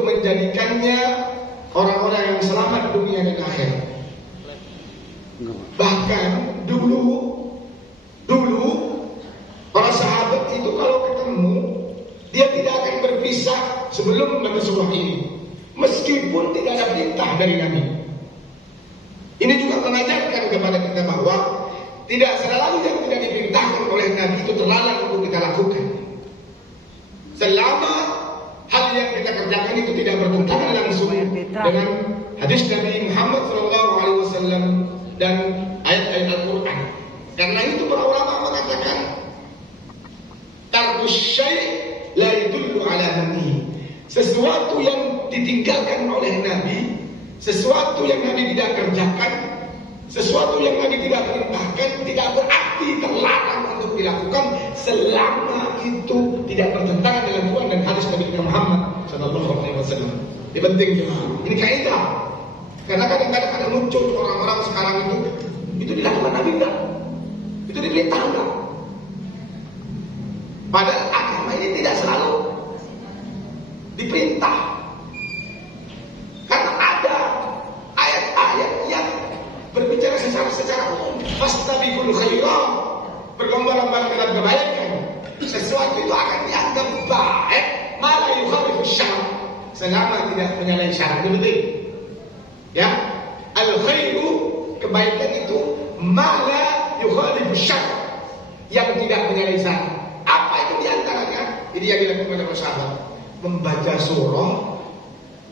menjadikannya orang-orang yang selamat dunia dan akhirat. Bahkan dulu para sahabat itu kalau ketemu, dia tidak akan berpisah sebelum membaca surah ini, meskipun tidak ada perintah dari Nabi. Ini juga mengajarkan kepada kita bahwa tidak selalu yang tidak diperintahkan oleh Nabi itu terlarang untuk kita lakukan, selama hal yang kita kerjakan itu tidak bertentangan langsung dengan hadis Nabi Muhammad SAW dan ayat-ayat Al-Quran. Karena itu para ulama mengatakan tarkus syai' la yadullu ala manhi. Sesuatu yang ditinggalkan oleh Nabi, sesuatu yang Nabi tidak kerjakan, sesuatu yang Nabi tidak perintahkan, tidak berarti terlarang untuk dilakukan selama itu tidak bertentangan dengan Quran dan hadis Nabi Muhammad SAW. Ini penting juga. Ini kaidah. Karena kadang-kadang ada muncul orang-orang sekarang itu dilakukan Nabi enggak, itu diperintah enggak. Padahal agama ini tidak selalu diperintah. Karena ada ayat-ayat yang berbicara secara umum. Fastabiqul khairat, berlomba-lomba dalam kebaikan. Sesuatu itu akan dianggap baik malah yukhalifu syara, selama tidak menyalahi syarat. Itu penting. Ya, al-khairu, kebaikan itu malah yukhalifu syara, yang tidak menyalahi syarat. Apa itu diantaranya? Ini yang dilakukan oleh sahabat, membaca surah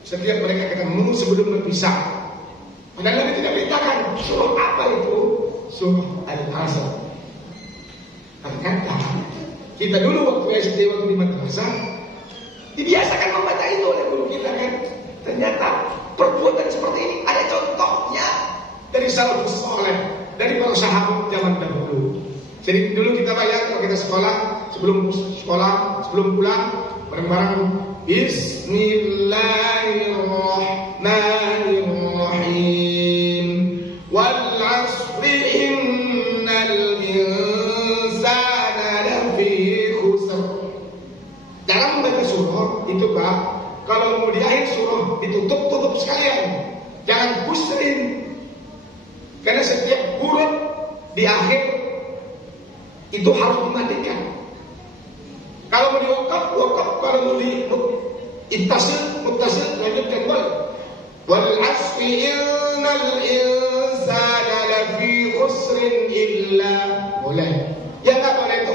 setiap mereka ketemu sebelum berpisah. Dan Nabi tidak beritakan surah apa itu? Surah Al-Asr. Ternyata kita dulu waktu SD, waktu di madrasah, dibiasakan membaca itu oleh guru kita kan. Ternyata perbuatan seperti ini ada contohnya dari salafus saleh, dari para sahabat zaman dahulu. Jadi dulu kita bayar kalau kita sekolah, sebelum pulang bareng-bareng Bismillahirrahmanirrahim. Wal 'asri innal insana lafi khusr. Dalam membaca surah itu Pak, kalau mau di akhir surah ditutup sekalian, jangan khusrin. Karena setiap huruf di akhir itu harus dimatikan. Kalau mau diwakaf, kalau mau di muttasil, lanjutkan wal 'asri innal insana lafi khusrin illa, boleh. Yang enggak boleh itu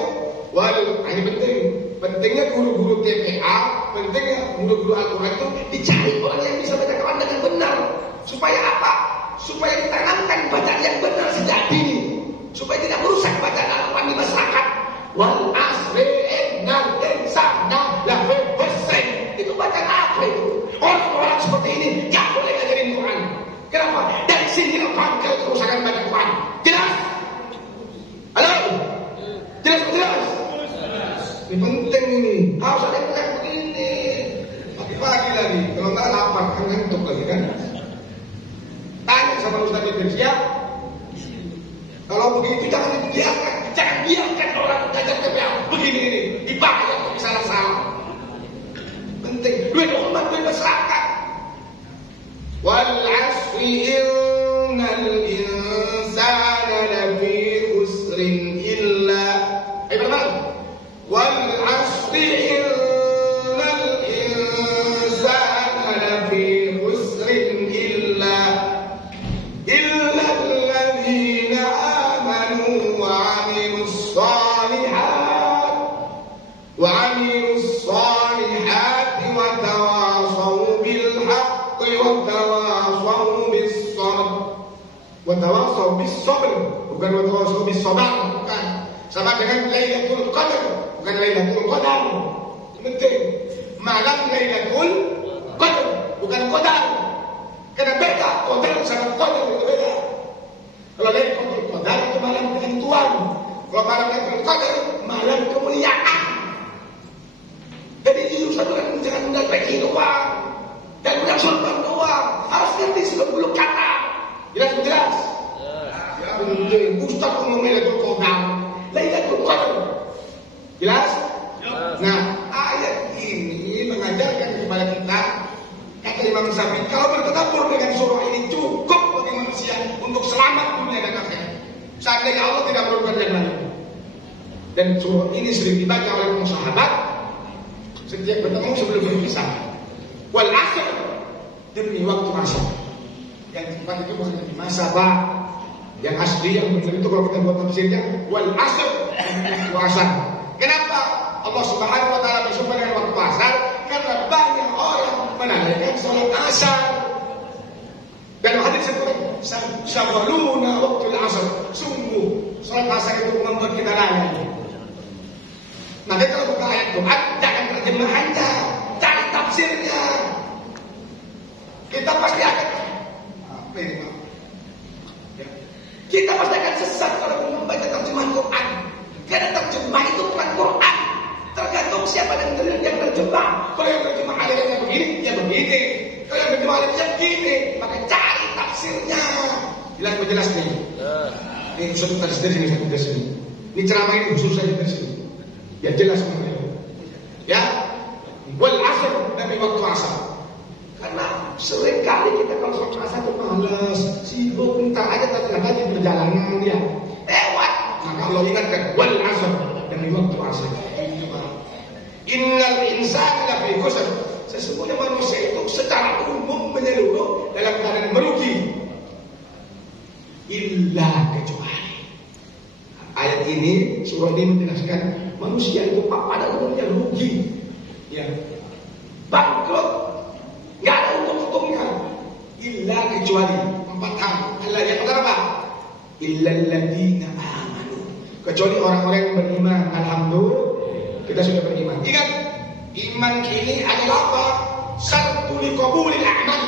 ini penting. Pentingnya guru-guru TPA, pentingnya guru-guru Al-Quran itu dicari orang yang bisa baca Quran dengan benar. Supaya apa? Supaya ditanamkan bacaan yang benar sejak dini, supaya tidak merusak bacaan Al-Quran di masyarakat. Wal 'asri innal insana lafi khusrin. Itu bacaan apa itu? Orang-orang seperti ini gak boleh ngajarin Quran. Kenapa? Dari sini pangkal kerusakan baca Quran. Jelas? Halo? Jelas? Ini penting ini. Harus ada yang bilang begini. Pagi-pagi lagi. Kalau nggak lapar, kan ngantuk lagi kan. Tanya sama Ustaz Idris, ya. Kalau begitu jangan biarkan orang belajar TPA begini ini. Dibayar kok salah-salah. Penting. Duit umat, duit masyarakat. Wal 'asri innal insana lafi khusrin illa. Wal 'asri innal insana lafi khusrin illa alladhina amanu wa 'amilus salihati wa tawasaw bil haqqi wa tawasaw bis sabr. Wa tawasaw bis sabr, bukan wa tawasaw bis sabar, bukan. Sama dengan Lailatul Qadar, bukan Lailatul Qadar. Penting. Malam Lailatul Qadar, bukan Qadar. Karena beda, Qadar sama Qadar itu beda. Kalau Lailatul Qadar itu malam ketentuan. Kalau malam Lailatul Qadar, malam kemuliaan. Jadi justru jangan undang peki doang, dan undang sultan doang. Harus ngerti 90 kata. Jelas? Ya, penting. Ustaz ngomong Lailatul Qadar. Lailatul Qadar. Jelas? Nah, ayat ini mengajarkan kepada kita Imam Syafi'i, kalau bertadabbur dengan surah ini cukup bagi manusia untuk selamat dunia dan akhirat. Seandainya Allah tidak berbuat yang lain. Dan surah ini sering dibaca oleh para sahabat setiap bertemu sebelum berpisah. Wal asr, demi waktu asar. Yang tempat itu bukan di masa Pak. Yang asli yang benar itu kalau kita buat tafsirnya wal asr, waktu asar. Kenapa Allah Subhanahu wa taala bersumpah dengan waktu asar? Karena banyak orang menanyakan salat asar. Dan hadis sebutkan syaghaluna waktu asar. Sungguh salat asar itu membuat kita lalai. Nanti kalau buka ayat Quran, jangan terjemahannya, cari tafsirnya. Kita pasti akan kita pasti akan sesat kalau membaca terjemahan Quran. Karena terjemah itu bukan Quran. Tergantung siapa yang terjemah. Kalau yang terjemah alirannya begini, ya begini. Kalau yang terjemah alirannya begini, maka cari tafsirnya. Jelas nih. Ini satu tafsir dari sini. Ini ceramah ini khusus saja dari sini. Ya jelas semuanya. Ya, wal asr, demi waktu asar. Karena seringkali kita kalau sholat asar itu malas, sibuk, entar aja tadi perjalanan dia lewat. Maka Allah ingatkan wal asr, demi waktu asar. Innal insana lafi khusr. Sesungguhnya manusia itu secara umum menyeluruh dalam keadaan merugi. Illa kecuali. Ayat ini, surah ini menjelaskan manusia itu pada umumnya rugi, ya, bangkrut, nggak ada untung-untungnya. Illa kecuali 4 hal. Allah yang pertama, illal ladzina amanu. Kecuali orang-orang yang beriman. Alhamdulillah, kita sudah beriman. Ingat, iman ini adalah apa? Syartul liqabulil a'mal.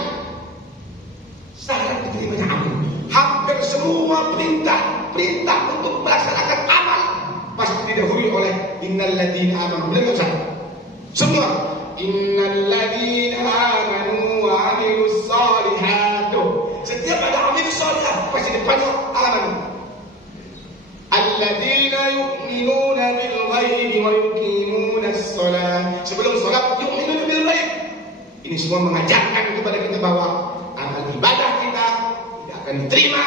Syarat diterimanya amal. Hampir semua perintah untuk melaksanakan amal pasti didahului oleh innal ladzina amanu. Benar tak? Semua innal ladzina amanu wa 'amilus shalihat. Setiap ada amil shalihat pasti depannya amanu. Alladzina yu'minuna bil ghaibi wa yuqimunas shalah. Sebelum salat yu'minuna bil ghaib. Ini semua mengajarkan kepada kita bahwa amal ibadah kita tidak akan diterima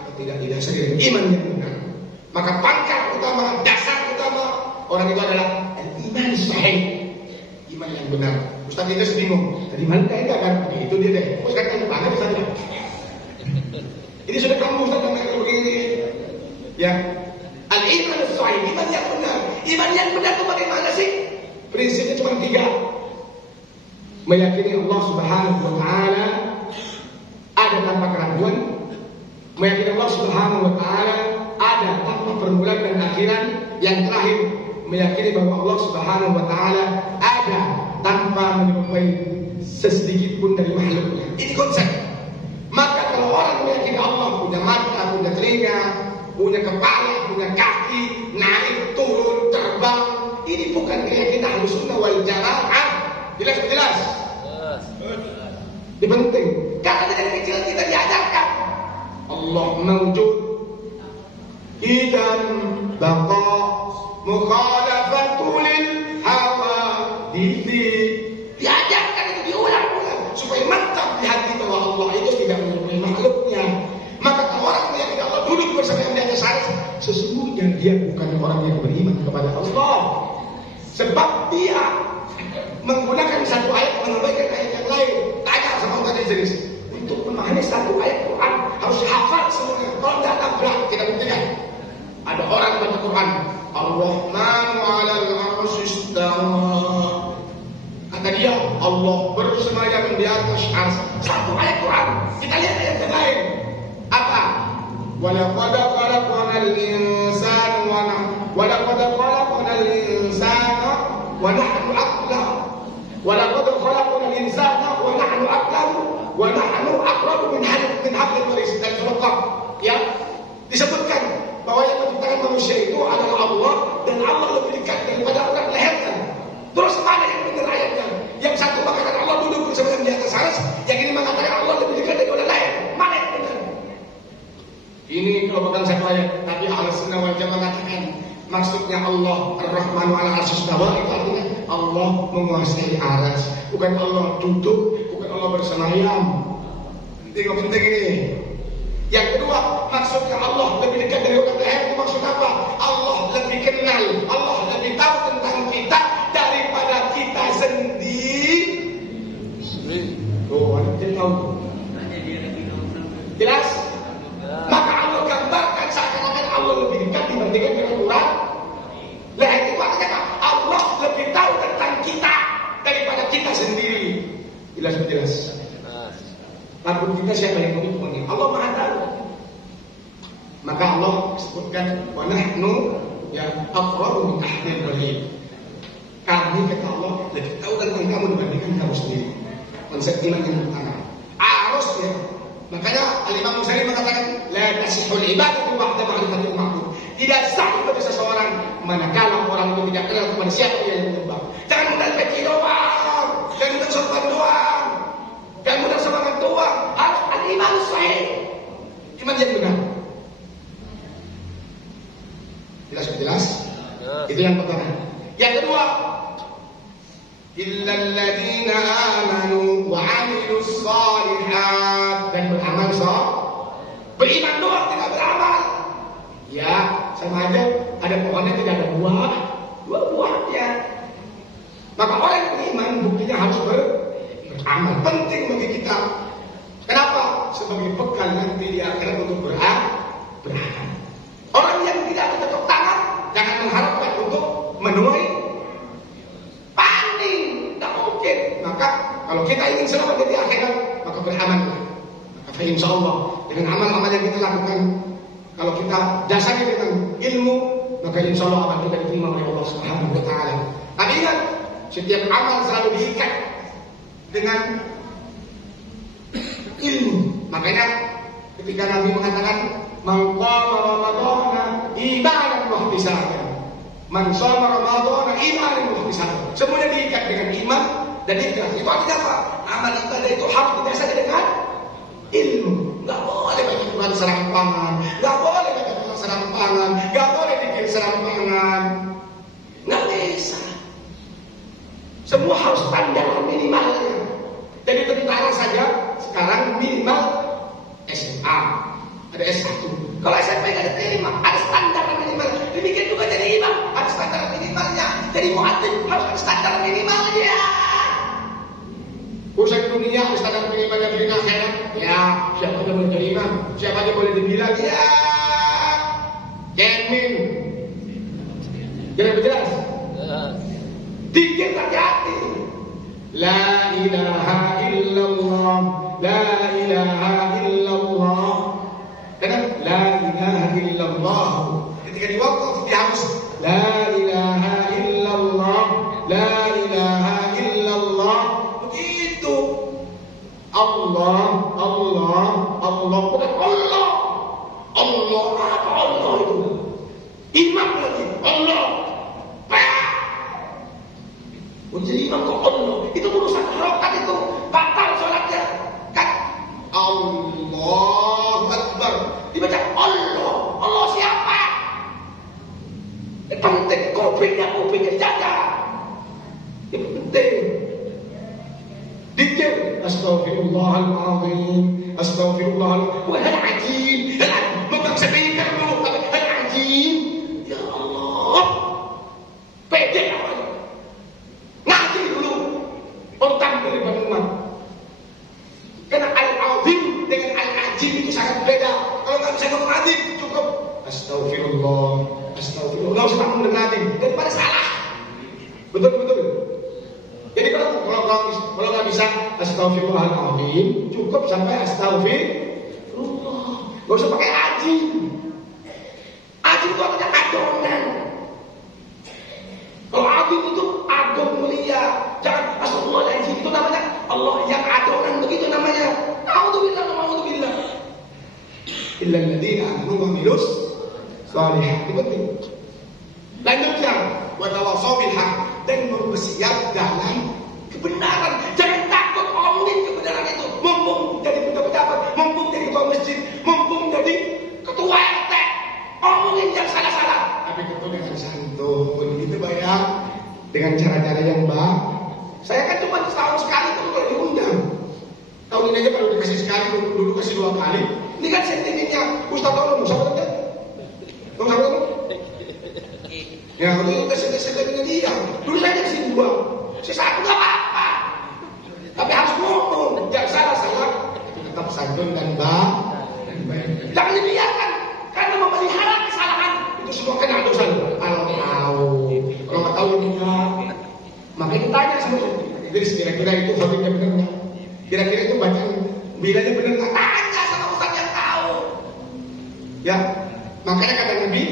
atau tidak didasari dengan iman yang benar. Maka pangkal utama, dasar utama orang itu adalah iman sahih, iman yang benar. Ustaz itu bingung, tadi mana enggak kan? Itu dia deh. Ustaz kan banget Ustaz. Ini sudah kamu Ustaz yang begini. Ya, al-iman sahih, iman yang benar. Iman yang benar itu bagaimana sih? Prinsipnya cuma 3. Meyakini Allah Subhanahu wa taala ada tanpa keraguan, meyakini Allah Subhanahu wa taala ada tanpa permulaan dan akhiran, yang terakhir meyakini bahwa Allah Subhanahu wa taala ada tanpa menyerupai sesedikit pun dari makhluknya. Ini konsep. Maka kalau orang meyakini Allah punya mata, punya telinga, punya kepala, punya kaki, naik, turun, terbang, ini bukan keyakinan Ahlussunnah wal Jamaah. Jelas. Ini penting. Karena dari kecil kita diajarkan Allah mawjud, idan baqa, mukhalafatul hawa didi. Diajarkan itu diulang-ulang supaya mantap di hati bahwa Allah itu tidak menyerupai makhluknya. Maka kalau orang yang tidak Allah duduk bersama yang di atas aras, sesungguhnya dia bukan orang yang beriman kepada Allah. Sebab dia menggunakan satu ayat mengabaikan ayat yang lain. Tanya sama tadi jenis. Untuk memahami satu ayat Quran harus hafal semuanya. Kalau tidak tabrak, kita buktikan. Ada orang baca Quran, Ar-Rahmanu 'alal 'arsy istawa. Kata dia, Allah bersemayam di atas arsy. Satu ayat Quran. Kita lihat ayat yang lain. Apa? Walaqad khalaqnal insana wa nahnu aqlamu. Walaqad khalaqnal insana wa nahnu aqlamu wa nahnu aqrabu min hablil waris. Dan surah ya disebutkan bahwa yang menciptakan manusia itu adalah Allah, dan Allah lebih dekat daripada urat lehernya. Terus mana yang benar ayatnya? Yang satu mengatakan Allah duduk bersama di atas arsy, yang ini mengatakan Allah lebih dekat dari urat leher. Mana yang benar? Ini kalau bukan satu ayat, tapi Ahlussunnah wal Jamaah mengatakan maksudnya Allah Ar-Rahmanu 'alal 'arsy istawa, itu artinya Allah menguasai arsy. Bukan Allah duduk, bukan Allah bersemayam. Penting ini. Yang kedua, maksudnya Allah lebih dekat dari orang lain itu maksud apa? Allah lebih kenal, Allah lebih tahu tentang kita daripada kita sendiri. Oh, ada tahu. Jelas? Maka Allah gambarkan seakan-akan Allah lebih dekat dibandingkan dengan orang. Lah itu artinya apa? Allah lebih tahu tentang kita daripada kita sendiri. Jelas. Lalu kita siapa yang komitmen? Allah Maha tahu. Maka Allah sebutkan wa nahnu ya aqrabu min hablil warid. Kami kata Allah lebih tahu tentang kamu dibandingkan kamu sendiri. Konsep iman yang pertama. Harus ya. Makanya Al-Imam Muslim mengatakan la tasihul ibadatu ba'da ma'rifatil ma'bud. Tidak sah bagi seseorang manakala orang itu tidak kenal kepada siapa yang menyembah. Jangan mudah peci doang, jangan mudah sopan doang, jangan mudah semangat doang. Harus al-iman sahih, iman yang benar. Jelas? Itu yang pertama. Yang kedua, illal ladzina amanu wa 'amilus shalihat, dan beramal saleh. Beriman doang tidak beramal. Ya, sama aja ada pohonnya tidak ada buahnya. Maka orang yang beriman buktinya harus beramal. Penting bagi kita. Kenapa? Sebagai bekal nanti di akhirat untuk beramal. Orang yang tidak bertepuk tangan jangan mengharapkan untuk menuai panen. Tidak mungkin. Maka kalau kita ingin selamat di akhirat, maka beramallah. Maka insya Allah dengan amal-amal yang kita lakukan, kalau kita dasarnya dengan ilmu, maka insya Allah amal kita diterima oleh Allah Subhanahu wa Ta'ala. Tapi ingat, setiap amal selalu diikat dengan ilmu. Makanya ketika Nabi mengatakan man qama ramadhana imanan wa ihtisaban, man shoma ramadhana imanan wa ihtisaban, semuanya diikat dengan iman dan ikhlas. Itu artinya apa? Amal ibadah itu harus didasarkan dengan ilmu. Enggak boleh baca Quran serampangan, enggak boleh baca Quran serampangan, enggak boleh zikir serampangan. Enggak bisa. Semua harus standar minimalnya. Jadi tentara saja sekarang minimal SMA, ada S1. Kalau SMP nggak diterima, ada standar minimal. Demikian juga jadi imam, ada standar minimalnya. Jadi muadzin harus ada standar minimalnya. Urusan dunia ada standar minimalnya, beri akhirat. Ya, siapa aja boleh jadi imam, siapa aja boleh dibilang ya. Jamin. Jadi jelas. Dikir hati-hati. La ilaha illallah, la ilaha illallah. Kenapa? La ilaha illallah. Ketika diwakaf dia harus la ilaha illallah, la ilaha illallah. Begitu. Allah, Allah, Allah, bukan Allah. Allah apa Allah itu? Imam lagi, Allah. Menjadi imam kok Allah, itu urusan harokat itu, batal sholatnya kan. Allahu Akbar dibaca Allah, Allah siapa? Penting kupingnya jaga. Itu penting. Dikir Astaghfirullahaladzim, Astaghfirullahaladzim. Wahai ajib, bukan speaker dulu, tapi ajib. Ya Allah, pede awal. Ngaji dulu, orang daripada umat. Karena al-azim dengan al-ajib itu sangat beda. Kalau nggak bisa ngomong azim, cukup Astaghfirullah, Astaghfirullah. Nggak usah ngomong dengan azim, daripada salah. Betul. Jadi kalau nggak bisa Astaghfirullahaladzim, cukup sampai Astaghfirullah. Nggak usah pakai ajib. Ajib itu artinya adonan. Kalau ajib itu adon mulia, jangan Astagfirullahaladzim, itu namanya Allah yang adonan, begitu namanya. A'udzubillah. Illal ladzina amanu wa amilus shalihat. Itu penting. Lanjutnya, wa tawassaw bil haq, dan berwasiat dalam kebenaran. Jangan takut omongin kebenaran itu. Mumpung jadi pejabat, mumpung jadi ketua masjid, mumpung jadi ketua RT, omongin yang salah-salah. Tapi itu dengan santun, gitu Pak ya. Dengan cara-cara yang baik. Saya kan cuma setahun sekali itu kalau diundang. tahun ini aja baru dikasih sekali, dulu kasih 2 kali. Ini kan sentimennya Ustaz tolong siapa kan? Tahu siapa kan? Ya itu sentimennya dia. Dulu saya kasih 2, sisa 1 nggak apa-apa. Tapi harus ngomong, jangan salah saya tetap santun dan baik. Jangan dibiarkan karena memelihara kesalahan itu semua kena dosa. Kalau nggak tahu dia, makanya ditanya sama jadi kira-kira itu khotibnya benar nggak? Kira-kira itu bacaan bilanya benar nggak? Tanya sama ustaz yang tahu. Ya, makanya kata Nabi,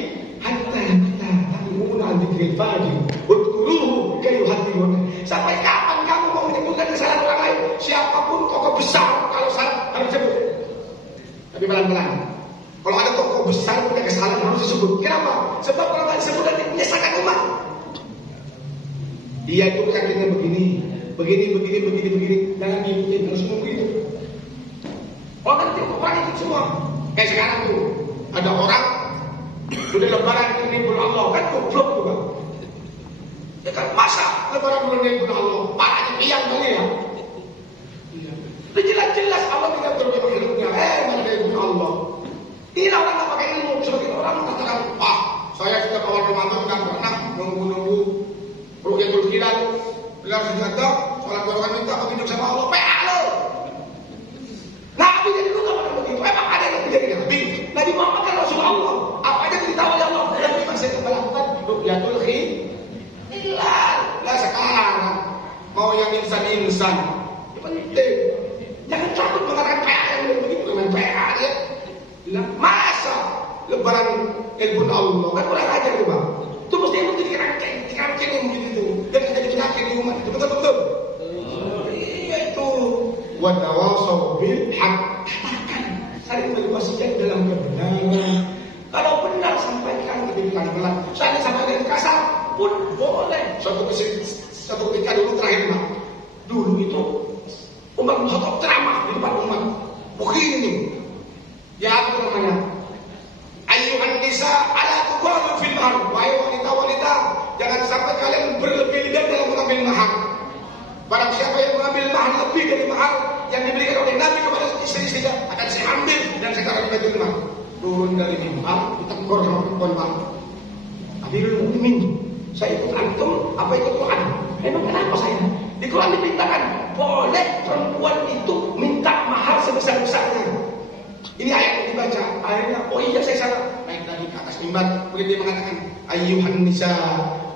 hatta kita ta'imuna al-dzikril fajir udkuruhu kayuhatimun. Sampai kapan kamu mau menyebutkan kesalahan orang lain? Siapapun tokoh besar kalau salah harus disebut. Tapi pelan-pelan. Kalau ada tokoh besar punya kesalahan harus disebut. Kenapa? Sebab kalau nggak disebut nanti menyesatkan umat. Dia itu penyakitnya begini. Jangan diikutin, harus ngomong itu. Oh nanti orang ikut semua. Kayak sekarang tuh ada orang udah lebaran ini bulan Allah kan goblok juga. Ya kan masa lebaran bulan ini bulan Allah, parahnya piang kali ya. Udah jelas-jelas Allah tidak berubah makhluknya. Mana dari bulan Allah. Ini orang tak pakai ilmu. Sebagian orang mengatakan, saya setiap awal Ramadan kan pernah menunggu Ru'yatul Hilal. Bila senjata, sholat dua rakaat minta petunjuk sama Allah. PA lo. Nabi jadi lu gak pernah begitu. Emang ada yang lebih dari Nabi? Nabi Muhammad kan Rasulullah. Apa aja diberitahu oleh Allah. Dan memang saya melakukan Ru'yatul Hilal. Lah sekarang mau yang insan-insan penting. Jangan takut mengatakan PA yang begitu dengan PA dia. Bilang masa lebaran ilmu Allah kan kurang ajar tuh bang. Itu mesti yang menjadi kerangkeng yang begitu. Dan jadi penyakit di umat itu betul. Iya itu. Wadawasau bil haq. Katakan saling berwasiat dalam kebenaran. Kalau benar sampaikan lebih pelan-pelan. Saya sampaikan kasar pun boleh. Suatu ketika dulu terakhir bang. Dulu itu Umar bin Khattab ceramah di depan umat. Begini. Ya apa namanya? Ayyuhan nisa ala tuqalu fil mahar. Wahai wanita-wanita, jangan sampai kalian berlebihan dalam mengambil mahar. Barang siapa yang mengambil mahar lebih dari mahar yang diberikan oleh Nabi kepada istri-istrinya akan saya ambil dan saya taruh di baitul mal. Turun dari mimbar, ditegur sama perempuan bang. Amirul Mukminin, saya ikut antum apa ikut Quran? Memang kenapa saya? Di Quran diperintahkan boleh perempuan itu minta mahar sebesar-besarnya. Ini ayat yang dibaca. Akhirnya, oh iya saya salah. Naik lagi ke atas mimbar. Kemudian dia mengatakan, ayyuhan nisa,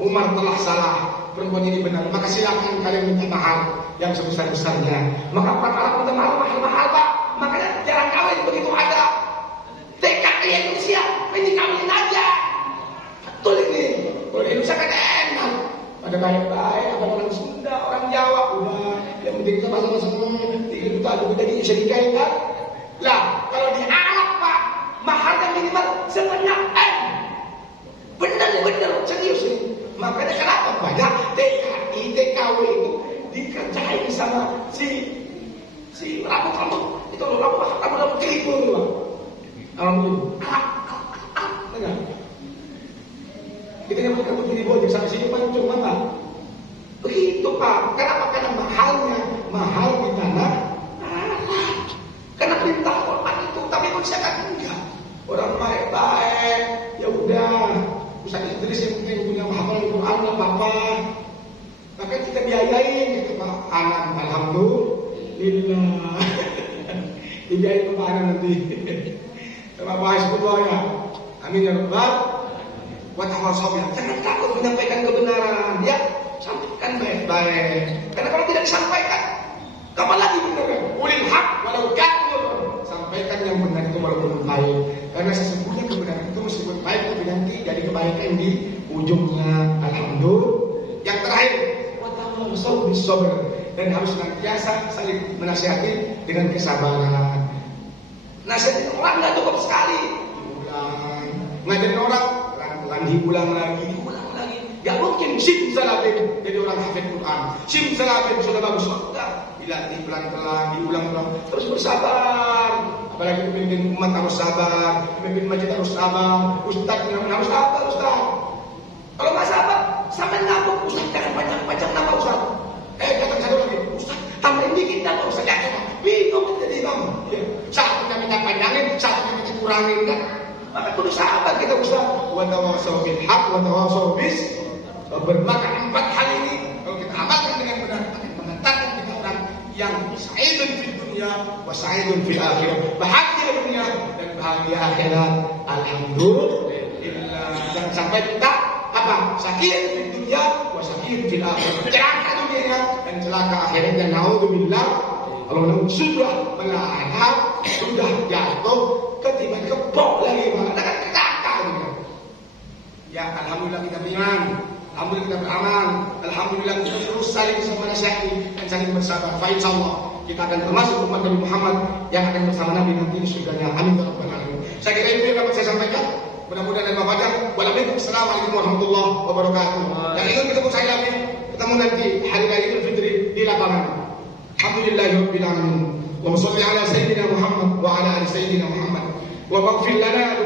Umar telah salah. Perempuan ini benar. Maka silakan kalian minta mahar yang sebesar-besarnya. Maka para minta mahar mahal-mahal pak. Makanya jarang kawin begitu ada. TKI Indonesia, ini kawin aja. Betul ini. Kalau di Indonesia kan enak. Ada baik-baik, ada orang Sunda, orang Jawa. Udah, yang penting kita masing-masing. Itu ada kita bisa dikain kan. Lah, kalau di Arab pak, mahalnya minimal sebanyak M. Bener, serius ini. Makanya kenapa banyak TKI, TKW itu dikerjain sama si rambut itu rambut keribu itu pak. Alhamdulillah. Kita yang rambut keribu aja sampai sini pancung apa? Begitu pak. Kenapa? Karena mahal di tanah. Karena perintah Quran itu, tapi manusia kan enggak. Orang baik-baik, ya udah. Ustaz Idris yang penting punya hafal Quran lah bapak. Maka kita biayain gitu pak. Anak, alhamdulillah. Dibiayain bapak anak nanti. Sama bahas kedua ya. Amin ya rabbal. Watawassaw. Jangan takut menyampaikan kebenaran. Ya, sampaikan baik-baik. Karena kalau tidak disampaikan, kapan lagi benar? Ulil haq walau kafir. Sampaikan yang benar itu walaupun baik. Karena sesungguhnya kebenaran itu meskipun baik tapi nanti jadi kebaikan di ujungnya. Alhamdulillah. Yang terakhir, watawassaw bis sabr. Dan harus senantiasa saling menasihati dengan kesabaran. Nasihatin orang nggak cukup sekali. Diulang. Ngajarin orang pelan-pelan diulang lagi. Gak mungkin simsalabim jadi orang hafid Quran. Simsalabim sudah bagus. Enggak. Dilatih pelan-pelan, diulang-ulang. Terus bersabar. Apalagi pemimpin umat harus sabar. Pemimpin masjid harus sabar. Ustaz harus sabar, Ustaz. Kalau nggak sabar, sampai ngabuk. Ustaz jangan banyak-banyak nama Ustaz. Kata satu lagi, Ustaz tambahin dikit nama Ustaz. Jangan bingung. imam. Ya. Satunya minta panjangin, satunya minta kurangin kan. Maka kudu sahabat kita Ustaz. Wa tawassaw bil haq wa tawassaw bis sabr. Maka 4 hal ini kalau kita amalkan dengan benar akan mengantarkan kita orang yang sa'idun fid dunya wa sa'idun fil akhirah. Bahagia dunia dan bahagia akhirat. Alhamdulillah. Jangan sampai kita apa? Sakit fid dunya wa sakit fil akhirah. Celaka dunia dan celaka akhiratnya. Naudzubillah. Kalau sudah melangkah, sudah jatuh, ketiban kebok lagi, Pak. Kan celaka gitu. Ya, alhamdulillah kita beriman, alhamdulillah kita beramal, alhamdulillah kita terus saling menasihati dan saling bersabar. Fa insyaallah kita akan termasuk umat Nabi Muhammad yang akan bersama Nabi nanti di surganya. Amin ya rabbal alamin. Saya kira itu yang dapat saya sampaikan. Mudah-mudahan ada manfaat. Wassalamualaikum warahmatullahi wabarakatuh. Dan ingat ketemu saya lagi, ketemu nanti hari raya Idul Fitri di lapangan. Alhamdulillahirabbil alamin. Wa shalli ala sayyidina Muhammad wa ala ali sayyidina Muhammad. Wa maghfir lana